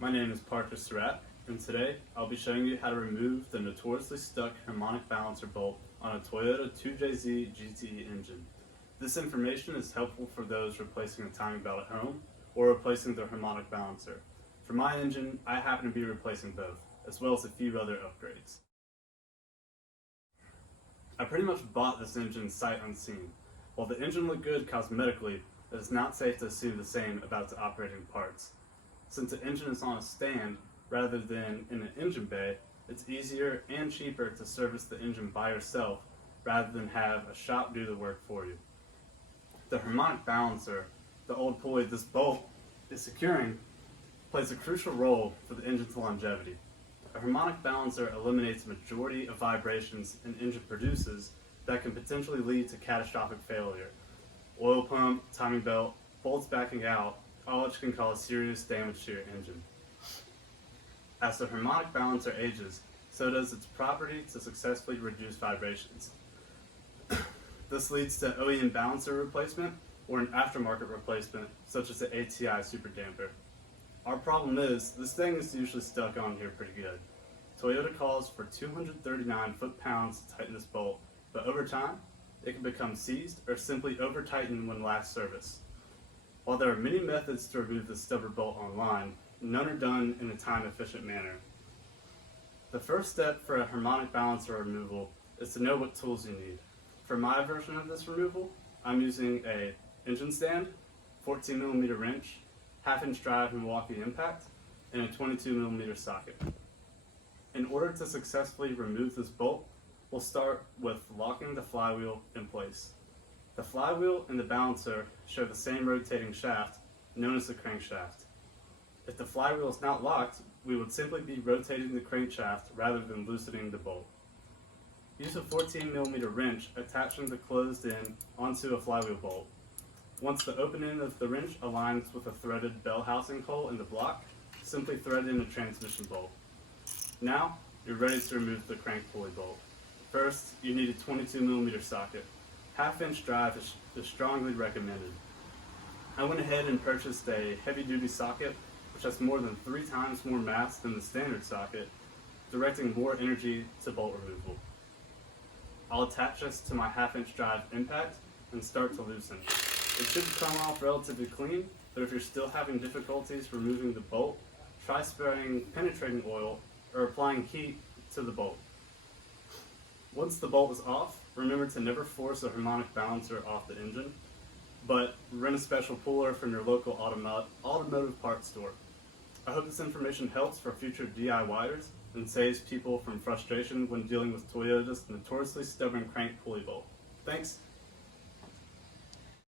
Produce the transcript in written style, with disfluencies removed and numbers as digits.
My name is Parker Surratt, and today I'll be showing you how to remove the notoriously stuck harmonic balancer bolt on a Toyota 2JZGTE engine. This information is helpful for those replacing a timing belt at home or replacing their harmonic balancer. For my engine, I happen to be replacing both, as well as a few other upgrades. I pretty much bought this engine sight unseen. While the engine looked good cosmetically, it is not safe to assume the same about its operating parts. Since the engine is on a stand rather than in an engine bay, it's easier and cheaper to service the engine by yourself rather than have a shop do the work for you. The harmonic balancer, the old pulley this bolt is securing, plays a crucial role for the engine's longevity. A harmonic balancer eliminates a majority of vibrations an engine produces that can potentially lead to catastrophic failure. Oil pump, timing belt, bolts backing out, all which can cause serious damage to your engine. As the harmonic balancer ages, so does its property to successfully reduce vibrations. This leads to OEM balancer replacement or an aftermarket replacement, such as the ATI Super Damper. Our problem is, this thing is usually stuck on here pretty good. Toyota calls for 239 foot-pounds to tighten this bolt, but over time, it can become seized or simply over-tightened when last serviced. While there are many methods to remove this stubborn bolt online, none are done in a time-efficient manner. The first step for a harmonic balancer removal is to know what tools you need. For my version of this removal, I'm using a engine stand, 14mm wrench, 1/2-inch drive Milwaukee impact, and a 22mm socket. In order to successfully remove this bolt, we'll start with locking the flywheel in place. The flywheel and the balancer share the same rotating shaft, known as the crankshaft. If the flywheel is not locked, we would simply be rotating the crankshaft rather than loosening the bolt. Use a 14mm wrench attaching the closed end onto a flywheel bolt. Once the open end of the wrench aligns with a threaded bell housing hole in the block, simply thread in a transmission bolt. Now, you're ready to remove the crank pulley bolt. First, you need a 22mm socket. 1/2-inch drive is strongly recommended. I went ahead and purchased a heavy-duty socket which has more than 3 times more mass than the standard socket, directing more energy to bolt removal. I'll attach this to my 1/2-inch drive impact and start to loosen. It should come off relatively clean, but if you're still having difficulties removing the bolt, try spraying penetrating oil or applying heat to the bolt. Once the bolt is off, remember to never force a harmonic balancer off the engine, but rent a special puller from your local automotive parts store. I hope this information helps for future DIYers and saves people from frustration when dealing with Toyota's notoriously stubborn crank pulley bolt.